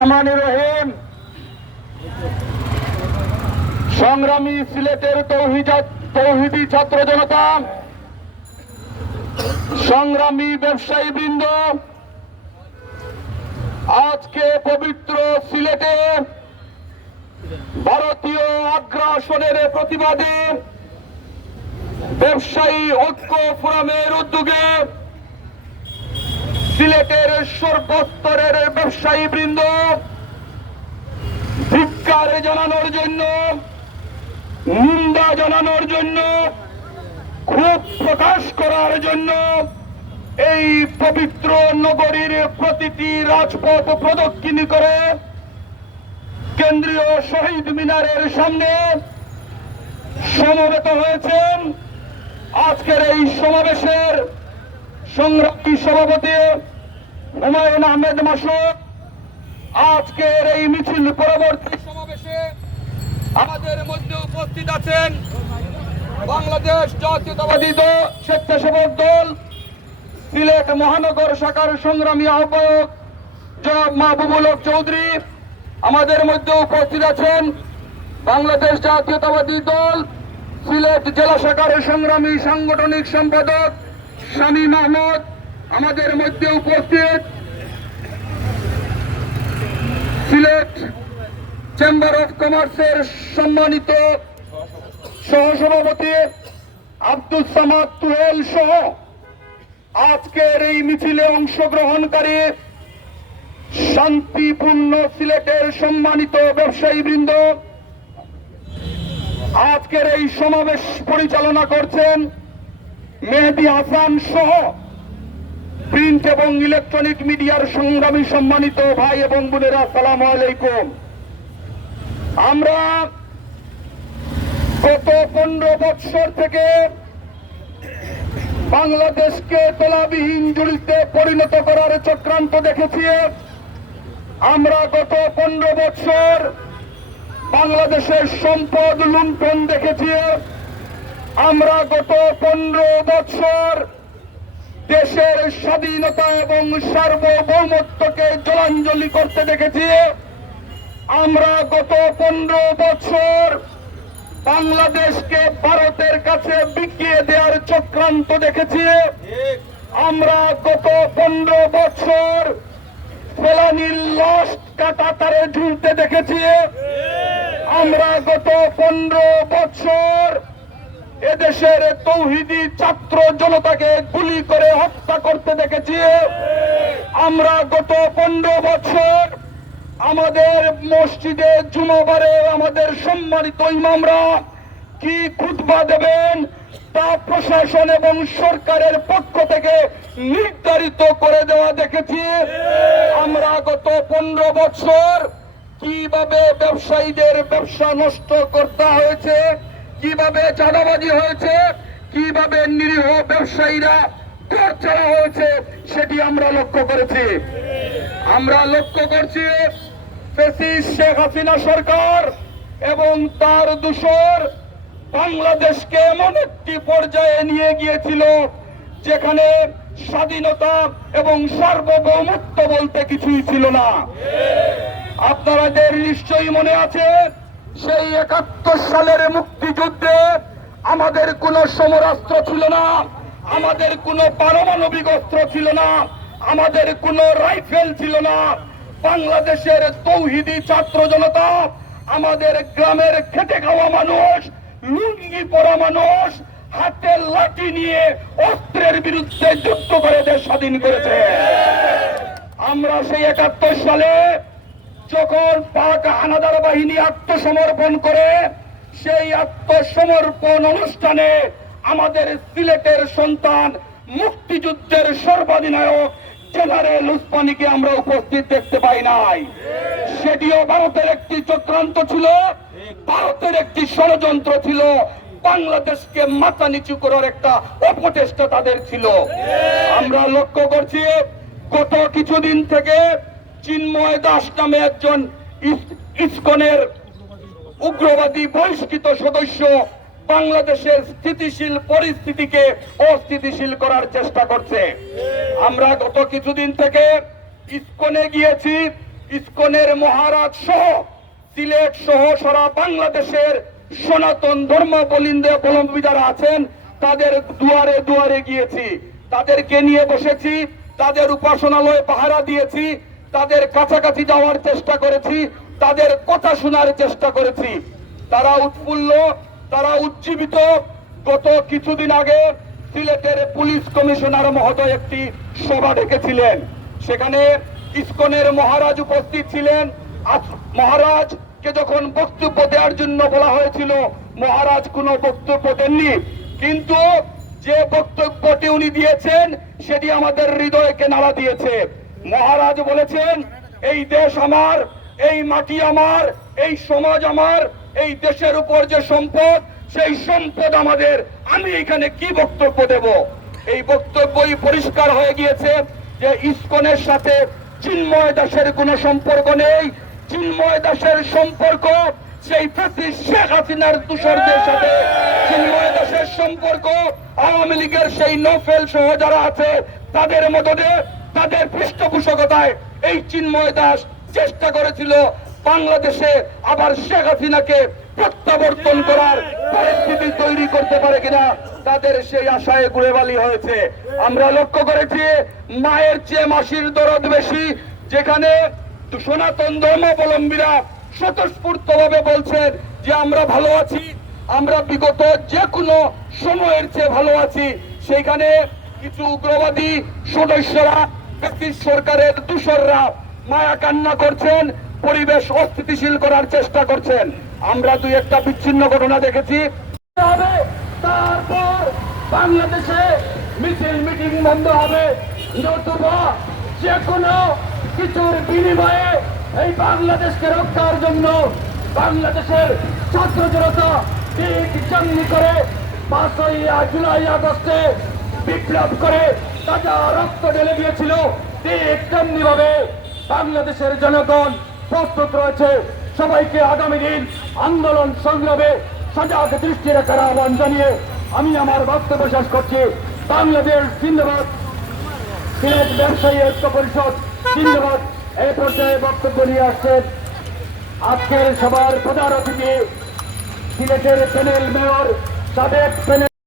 রহিম। সংগ্রামী সিলেটের তৌহিদি ছাত্র জনতা, সংগ্রামী ব্যবসায়ী বৃন্দ, আজকে পবিত্র সিলেটে ভারতীয় আগ্রাসনের প্রতিবাদে ব্যবসায়ী ঐক্য ফোরামের উদ্যোগে সিলেটের সর্বস্তরের ব্যবসায়ী বৃন্দ ধিক্কার জানানোর জন্য, নিন্দা জানানোর জন্য, ক্ষোভ প্রকাশ করার জন্য এই পবিত্র নগরীর প্রতিটি রাজপথ প্রদক্ষিণ করে কেন্দ্রীয় শহীদ মিনারের সামনে সমবেত হয়েছেন। আজকের এই সমাবেশের সংগ্রামী সভাপতি হুমায়ুন আহমেদ মাসুদ, আজকের এই মিছিল পরবর্তী সমাবেশে আমাদের মধ্যে উপস্থিত আছেন বাংলাদেশ জাতীয়তাবাদী স্বেচ্ছাসেবক দল সিলেট মহানগর শাখার সংগ্রামী আহ্বায়ক জনাব মাহবুবুল হক চৌধুরী। আমাদের মধ্যে উপস্থিত আছেন বাংলাদেশ জাতীয়তাবাদী দল সিলেট জেলা শাখার সংগ্রামী সাংগঠনিক সম্পাদক শামীম আহমদ। আমাদের মধ্যে উপস্থিত সিলেট চেম্বার অফ কমার্সের সম্মানিত সহসভাপতি আব্দুল সামাদ তুহেল সহ আজকের এই মিছিলে অংশগ্রহণকারী শান্তিপূর্ণ সিলেটের সম্মানিত ব্যবসায়ী বৃন্দ, আজকের এই সমাবেশ পরিচালনা করছেন মেহেদী হাসান সহ প্রিন্ট এবং ইলেকট্রনিক মিডিয়ার সংগ্রামী সম্মানিত ভাই এবং বোনেরা, আসসালামু আলাইকুম। আমরা গত 15 বছর থেকে বাংলাদেশকে তলাবিহীন জুড়িতে পরিণত করার চক্রান্ত দেখেছি। আমরা গত 15 বছর বাংলাদেশের সম্পদ লুণ্ঠন দেখেছি। আমরা গত 15 বছর দেশের স্বাধীনতা এবং সার্বভৌমত্বকে জলাঞ্জলি করতে দেখেছি। আমরা গত 15 বছর বাংলাদেশকে ভারতের কাছে বিকিয়ে দেওয়ার চক্রান্ত দেখেছি। আমরা গত 15 বছর ফেলানির লাশ কাটা তারে ঝুলতে দেখেছি। আমরা গত 15 বছর এদেশের তৌহিদি ছাত্র জনতাকে গুলি করে হত্যা করতে দেখেছি। আমরা গত 15 বছর আমাদের মসজিদে জুমাবারে আমাদের সম্মানিত ইমামরা কি খুতবা দেবেন তা প্রশাসন এবং সরকারের পক্ষ থেকে নির্ধারিত করে দেওয়া দেখেছি। আমরা গত 15 বছর কিভাবে ব্যবসায়ীদের ব্যবসা নষ্ট করতে হয়েছে, কিভাবে চাঁদাবাজি হয়েছে, কিভাবে নিরীহ ব্যবসায়ীরা ঘর ছাড়া হয়েছে সেটি আমরা লক্ষ্য করেছি। আমরা লক্ষ্য করছি ফ্যাসিস্ট শেখ হাসিনা সরকার এবং তার দূষর বাংলাদেশকে এমন একটি পর্যায়ে নিয়ে গিয়েছিল যেখানে স্বাধীনতা এবং সার্বভৌমত্ব বলতে কিছুই ছিল না। আপনাদের নিশ্চয়ই মনে আছে সেই 71 সালের মুক্তিযুদ্ধে আমাদের কোনো সমরাস্ত্র ছিল না, আমাদের কোনো পারমাণবিক অস্ত্র ছিল না, আমাদের কোনো রাইফেল ছিল না। বাংলাদেশের তৌহিদি ছাত্র জনতা, আমাদের গ্রামের খেটে খাওয়া মানুষ, লুঙ্গি পরা মানুষ হাতে লাঠি নিয়ে অস্ত্রের বিরুদ্ধে যুদ্ধ করে দেশ স্বাধীন করেছে। আমরা সেই 71 সালে যখন পাক হানাদার বাহিনী আত্মসমর্পণ করে, সেই আত্মসমর্পণ অনুষ্ঠানে আমাদের সিলেটের সন্তান মুক্তিযুদ্ধের সর্বাধিনায়ক জেনারেল উসমানীকে আমরা উপস্থিত দেখতে পাই নাই। সেটিও ভারতের একটি চক্রান্ত ছিল, ভারতের একটি ষড়যন্ত্র ছিল, বাংলাদেশকে মাথা নিচু করার একটা অপচেষ্টা তাদের ছিল। আমরা লক্ষ্য করছি গত কিছুদিন থেকে চিন্ময় দাস নামে একজন ইসকনের উগ্রবাদী বহিষ্কৃত সদস্য বাংলাদেশের স্থিতিশীল পরিস্থিতিকে অস্থিতিশীল করার চেষ্টা করছে। আমরা গত কিছুদিন থেকে ইসকনে গিয়েছি, ইসকনের মহারাজ সহ সিলেট সহ সারা বাংলাদেশের সনাতন ধর্মাবলম্বী যারা আছেন তাদের দুয়ারে দুয়ারে গিয়েছি, তাদেরকে নিয়ে বসেছি, তাদের উপাসনালয়ে পাহারা দিয়েছি, তাদের কাছাকাছি যাওয়ার চেষ্টা করেছি, তাদের কথা শোনার চেষ্টা করেছি। তারা উৎফুল্ল, তারা উজ্জীবিত। গত কিছুদিন আগে সিলেটের পুলিশ কমিশনার মহোদয় একটি সভা ডেকেছিলেন, সেখানে ইসকনের মহারাজ উপস্থিত ছিলেন। মহারাজকে যখন বক্তব্য দেওয়ার জন্য বলা হয়েছিল, মহারাজ কোনো বক্তব্য দেননি, কিন্তু যে বক্তব্যটি উনি দিয়েছেন সেটি আমাদের হৃদয়কে নাড়া দিয়েছে। মহারাজ বলেছেন, এই দেশ আমার, এই মাটি আমার, এই সমাজ আমার, এই দেশের উপর যে সম্পদ সেই সম্পদ আমাদের, আমি এখানে কি বক্তব্য দেব? এই বক্তব্যই পরিষ্কার হয়ে গিয়েছে যে ইসকনের সাথে চিন্ময় দাসের কোনো সম্পর্ক নেই। চিন্ময় দাসের সম্পর্ক সেই ফ্যাসিস্ট শেখ হাসিনার দূষরদের সাথে। চিন্ময় দাসের সম্পর্ক আওয়ামী লীগের সেই নফেল সহ যারা আছে তাদের মদদে, তাদের পৃষ্ঠপোষকতায় এই চিন্ময় দাস চেষ্টা করেছিল বাংলাদেশে আবার শেখ হাসিনাকে প্রত্যাবর্তন করার পরিস্থিতি তৈরি করতে পারে কিনা, তাদের সেই আশায় গুড়েবালি হয়েছে। আমরা লক্ষ্য করেছি মায়ের চেয়ে মাসির দরদ বেশি, যেখানে সনাতন ধর্মাবলম্বীরা স্বতঃস্ফূর্ত ভাবে বলছেন যে আমরা ভালো আছি, আমরা বিগত যে কোনো সময়ের চেয়ে ভালো আছি, সেখানে কিছু উগ্রবাদী সদস্যরা, ব্রিটিশ সরকারের দূষররা মায়া কান্না করছেন, পরিবেশ অস্থিতিশীল করার চেষ্টা করছেন। আমরা দুই একটা বিচ্ছিন্ন ঘটনা দেখেছি। তারপর বাংলাদেশে মিছিল মিটিং বন্ধ হবে, নতুবা যে কোনো কিছুর বিনিময়ে এই বাংলাদেশকে রক্ষার জন্য বাংলাদেশের ছাত্র জনতা ঠিক যেমনি করে 5ই জুলাই আগস্টে বিপ্লব করে তাজা রক্ত ঢেলে দিয়েছিল, ঠিক তেমনি ভাবে বাংলাদেশের জনগণ প্রস্তুত রয়েছে। সবাইকে আগামী দিন আন্দোলন সংগ্রামে সজাগ দৃষ্টি রাখার আহ্বান জানিয়ে আমি আমার বক্তব্য শেষ করছি। বাংলাদেশ জিন্দাবাদ, সিলেট ব্যবসায়ী ঐক্য পরিষদ জিন্দাবাদ। এই পর্যায়ে বক্তব্য নিয়ে আসছেন আজকের সভার প্রধান অতিথি সিলেটের প্যানেল মেয়র, সাবেক প্যানেল